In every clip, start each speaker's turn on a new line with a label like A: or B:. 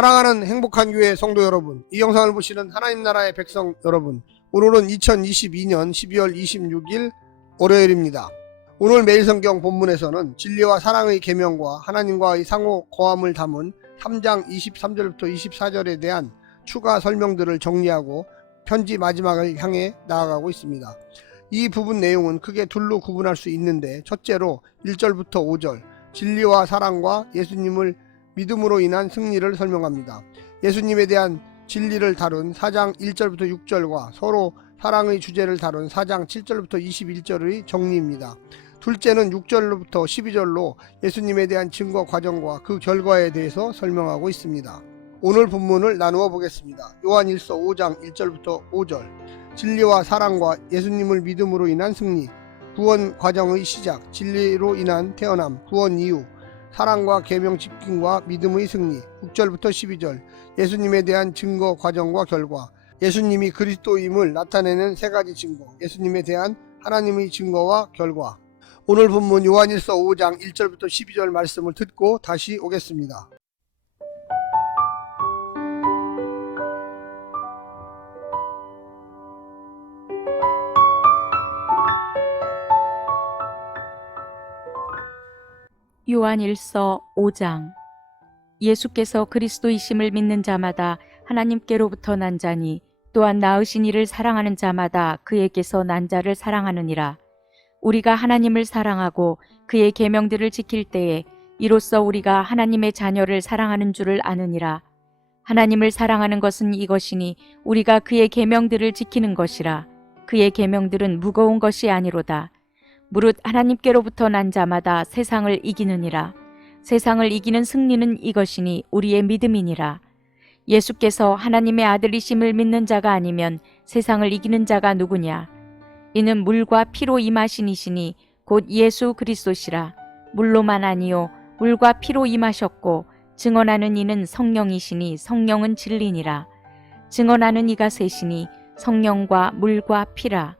A: 사랑하는 행복한 교회 성도 여러분, 이 영상을 보시는 하나님 나라의 백성 여러분, 오늘은 2022년 12월 26일 월요일입니다. 오늘 매일 성경 본문에서는 진리와 사랑의 계명과 하나님과의 상호 거함을 담은 3장 23절부터 24절에 대한 추가 설명들을 정리하고 편지 마지막을 향해 나아가고 있습니다. 이 부분 내용은 크게 둘로 구분할 수 있는데 첫째로 1절부터 5절 진리와 사랑과 예수님을 믿음으로 인한 승리를 설명합니다. 예수님에 대한 진리를 다룬 4장 1절부터 6절과 서로 사랑의 주제를 다룬 4장 7절부터 21절의 정리입니다. 둘째는 6절로부터 12절로 예수님에 대한 증거 과정과 그 결과에 대해서 설명하고 있습니다. 오늘 본문을 나누어 보겠습니다. 요한 1서 5장 1절부터 5절 진리와 사랑과 예수님을 믿음으로 인한 승리 구원 과정의 시작 진리로 인한 태어남 구원 이후 사랑과 계명 지킴과 믿음의 승리. 6절부터 12절. 예수님에 대한 증거 과정과 결과. 예수님이 그리스도임을 나타내는 세 가지 증거. 예수님에 대한 하나님의 증거와 결과. 오늘 본문 요한일서 5장 1절부터 12절 말씀을 듣고 다시 오겠습니다.
B: 요한 1서 5장. 예수께서 그리스도이심을 믿는 자마다 하나님께로부터 난 자니 또한 낳으신 이를 사랑하는 자마다 그에게서 난 자를 사랑하느니라. 우리가 하나님을 사랑하고 그의 계명들을 지킬 때에 이로써 우리가 하나님의 자녀를 사랑하는 줄을 아느니라. 하나님을 사랑하는 것은 이것이니 우리가 그의 계명들을 지키는 것이라. 그의 계명들은 무거운 것이 아니로다 무릇 하나님께로부터 난 자마다 세상을 이기느니라. 세상을 이기는 승리는 이것이니 우리의 믿음이니라. 예수께서 하나님의 아들이심을 믿는 자가 아니면 세상을 이기는 자가 누구냐? 이는 물과 피로 임하신 이시니 곧 예수 그리스도시라. 물로만 아니요 물과 피로 임하셨고 증언하는 이는 성령이시니 성령은 진리니라. 증언하는 이가 셋이니 성령과 물과 피라.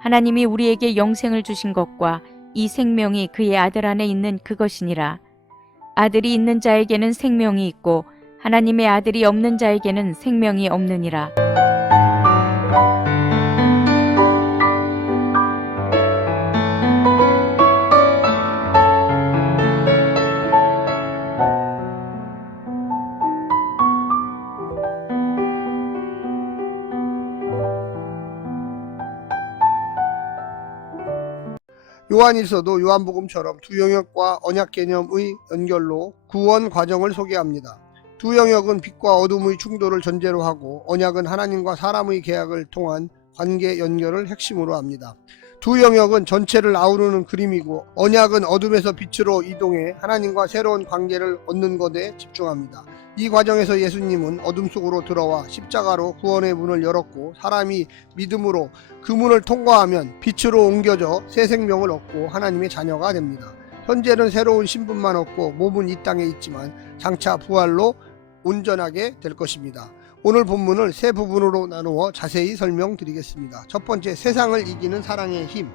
B: 하나님이 우리에게 영생을 주신 것과 이 생명이 그의 아들 안에 있는 그것이니라. 아들이 있는 자에게는 생명이 있고 하나님의 아들이 없는 자에게는 생명이 없느니라.
A: 요한일서도 요한복음처럼 두 영역과 언약 개념의 연결로 구원 과정을 소개합니다. 두 영역은 빛과 어둠의 충돌을 전제로 하고 언약은 하나님과 사람의 계약을 통한 관계 연결을 핵심으로 합니다. 두 영역은 전체를 아우르는 그림이고 언약은 어둠에서 빛으로 이동해 하나님과 새로운 관계를 얻는 것에 집중합니다. 이 과정에서 예수님은 어둠 속으로 들어와 십자가로 구원의 문을 열었고 사람이 믿음으로 그 문을 통과하면 빛으로 옮겨져 새 생명을 얻고 하나님의 자녀가 됩니다. 현재는 새로운 신분만 얻고 몸은 이 땅에 있지만 장차 부활로 온전하게 될 것입니다. 오늘 본문을 세 부분으로 나누어 자세히 설명드리겠습니다. 첫 번째, 세상을 이기는 사랑의 힘.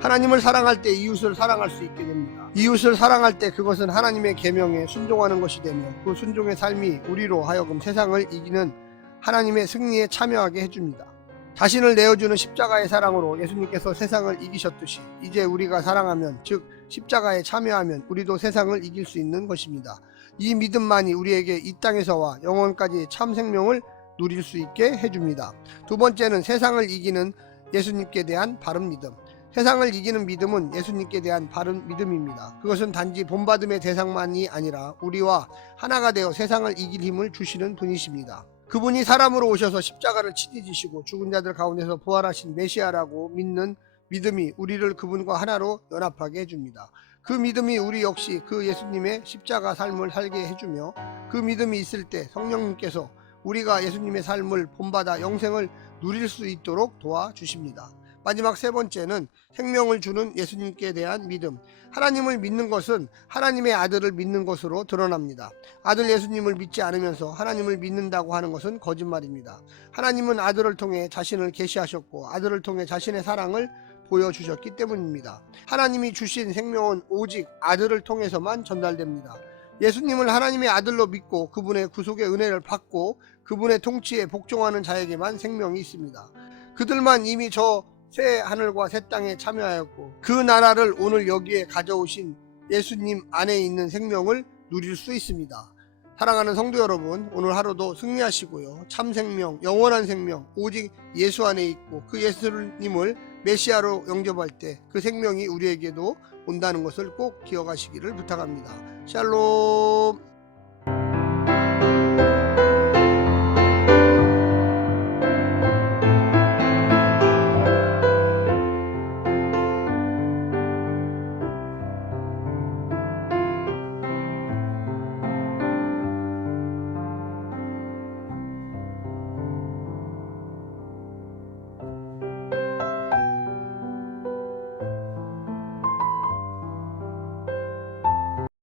A: 하나님을 사랑할 때 이웃을 사랑할 수 있게 됩니다. 이웃을 사랑할 때 그것은 하나님의 계명에 순종하는 것이 되며 그 순종의 삶이 우리로 하여금 세상을 이기는 하나님의 승리에 참여하게 해줍니다. 자신을 내어주는 십자가의 사랑으로 예수님께서 세상을 이기셨듯이 이제 우리가 사랑하면 즉 십자가에 참여하면 우리도 세상을 이길 수 있는 것입니다. 이 믿음만이 우리에게 이 땅에서와 영원까지 참 생명을 누릴 수 있게 해줍니다. 두 번째는 세상을 이기는 예수님께 대한 바른 믿음. 세상을 이기는 믿음은 예수님께 대한 바른 믿음입니다. 그것은 단지 본받음의 대상만이 아니라 우리와 하나가 되어 세상을 이길 힘을 주시는 분이십니다. 그분이 사람으로 오셔서 십자가를 친히 지시고 죽은 자들 가운데서 부활하신 메시아라고 믿는 믿음이 우리를 그분과 하나로 연합하게 해줍니다. 그 믿음이 우리 역시 그 예수님의 십자가 삶을 살게 해주며 그 믿음이 있을 때 성령님께서 우리가 예수님의 삶을 본받아 영생을 누릴 수 있도록 도와주십니다. 마지막 세 번째는 생명을 주는 예수님께 대한 믿음. 하나님을 믿는 것은 하나님의 아들을 믿는 것으로 드러납니다. 아들 예수님을 믿지 않으면서 하나님을 믿는다고 하는 것은 거짓말입니다. 하나님은 아들을 통해 자신을 계시하셨고 아들을 통해 자신의 사랑을 보여주셨기 때문입니다. 하나님이 주신 생명은 오직 아들을 통해서만 전달됩니다. 예수님을 하나님의 아들로 믿고 그분의 구속의 은혜를 받고 그분의 통치에 복종하는 자에게만 생명이 있습니다. 그들만 이미 저 새 하늘과 새 땅에 참여하였고 그 나라를 오늘 여기에 가져오신 예수님 안에 있는 생명을 누릴 수 있습니다. 사랑하는 성도 여러분, 오늘 하루도 승리하시고요. 참 생명, 영원한 생명, 오직 예수 안에 있고 그 예수님을 메시아로 영접할 때 그 생명이 우리에게도 온다는 것을 꼭 기억하시기를 부탁합니다. 샬롬.